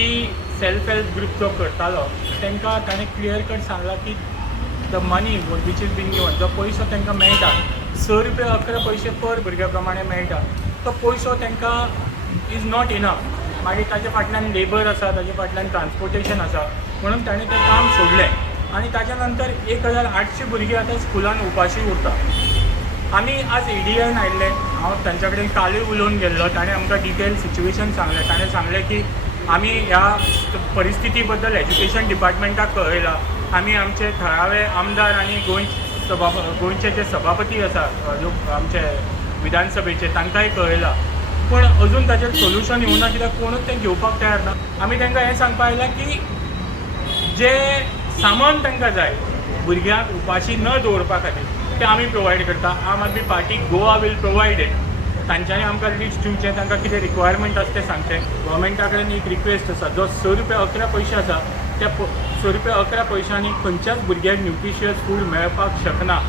की self help group जो करतालो तांकां ताणें क्लियर कट सांगला की the money which is been given जो पयसो तांकां मेळटा ₹6.11 पर भुरग्या प्रमाणे मेळटा तो पयसो तांकां इज नॉट इनफ मागीर ताच्या फाटल्यान लेबर आसा ताच्या फाटल्यान ट्रान्सपोर्टेशन आसा म्हणून ताणें तें काम सोडलें आनी ताच्या नंतर 1800 भुरगीं आतां स्कुलान उपाशी उरता. आमी आज EDN आयिल्ले हांव तांच्या कडेन कालूय उलोवन गेल्लो ताणें आमकां डिटेल सिच्युएशन सांगलें ताणें सांगलें की आमी ह्या परिस्थिती बद्दल एज्युकेशन डिपार्टमेंटाक कळयलां आमी आमचे थळावे आमदार आनी गोंयचे जे सभापती आसा आमचे विधानसभेचे तांकांय कळयलां पूण अजून ताचेर सोल्युशन येवना कित्याक कोणूच तें घेवपाक तयार ना. आमी तांकां हें सांगपा आयलां की जे सामान तांकां जाय भुरग्यांक उपाशी न दवरपा खातीर तें आमी प्रोवायड करता. Aam Aadmi Party Goa will provide it. तांच्यांनी आमकां लिस्ट दिवचें तांकां कितें रिक्वायरमेंट आसा तें सांगचें. गव्हर्मेंटा कडेन एक रिक्वेस्ट आसा जो ₹6.11 आसा त्या ₹6.11 खंयच्याच भुरग्याक न्यूट्रिशियस फूड मेळपाक शकना.